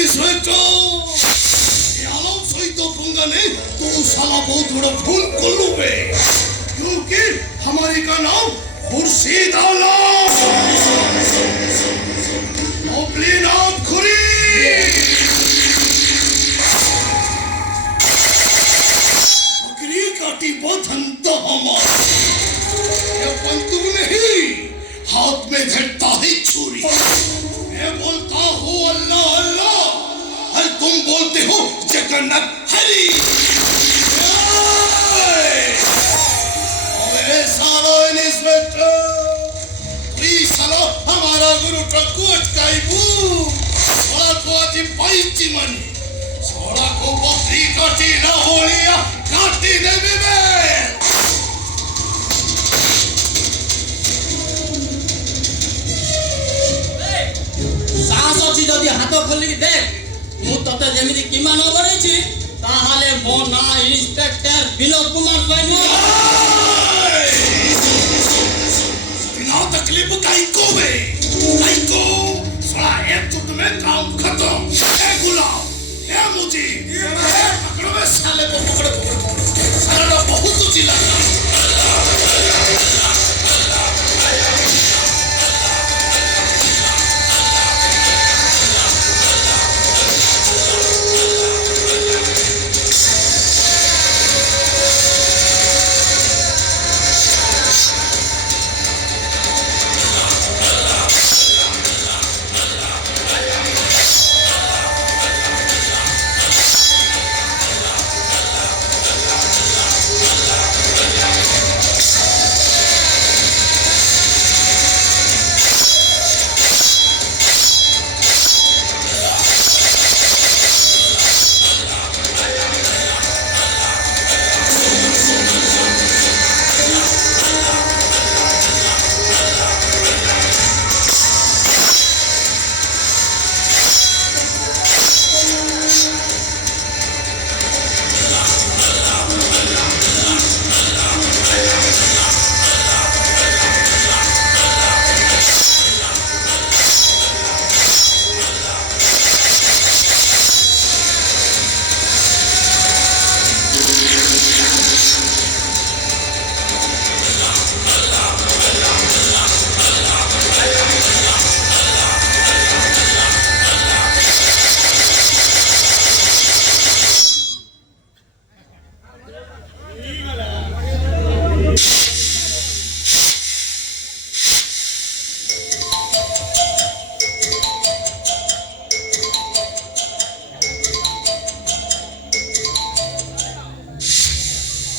इंस्पेक्टर आलम सहित पंगा नहीं तो साला बहुत बड़ा भूल कर लो बे क्योंकि हमारी का नाम खुर्शीद आलम अपनी नाम खुरी बकरी काटी बहुत हंता हमारा ये बंदूक नहीं हाथ में धरता है छुरी मैं बोलता हूँ अल्लाह अल्लाह और तुम बोलते हो जगन्नाथ हरी अबे सालो इंस्पेक्टर प्लीज सालो हमारा गुरु ट्रक अटकाई बू सोड़ा को आती पाइची मनी सोड़ा को बकरी काटी ना होलिया काटी दे बे साहस अच्छी जदि हाथ खोलिक देख मु तते जेमिति किमा न बरैछि ताहाले मो ना इंस्पेक्टर विनोद कुमार स्वामी बिना तकलीफ काई को साला एक चुट में काम खत्म ए गुलाम ए मुझे पकड़ो में साले को पकड़ो साला बहुत चिल्ला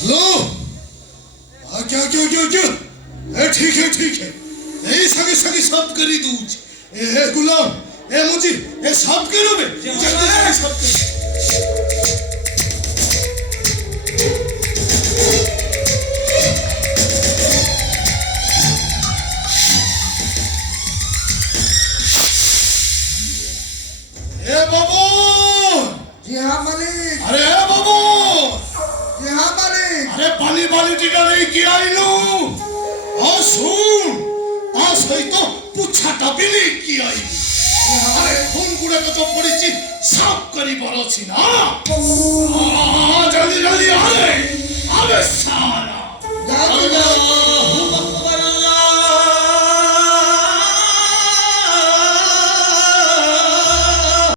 लो क्या ठीक है यही सगे सब करी दूज ए गुलाम ए मुझे ए सब करो बे जल्दी से सब कर ए बाबू जी हाँ मालिक। अरे बाबू जी हाँ मालिक। अरे पानी बाल्टीटा नहीं किया इनु और सुन ता सहित पुछाटा भी नहीं किया अरे खून गुड़ा का जो पड़ी ची साफ करी बरो छी ना जल्दी आवे सारा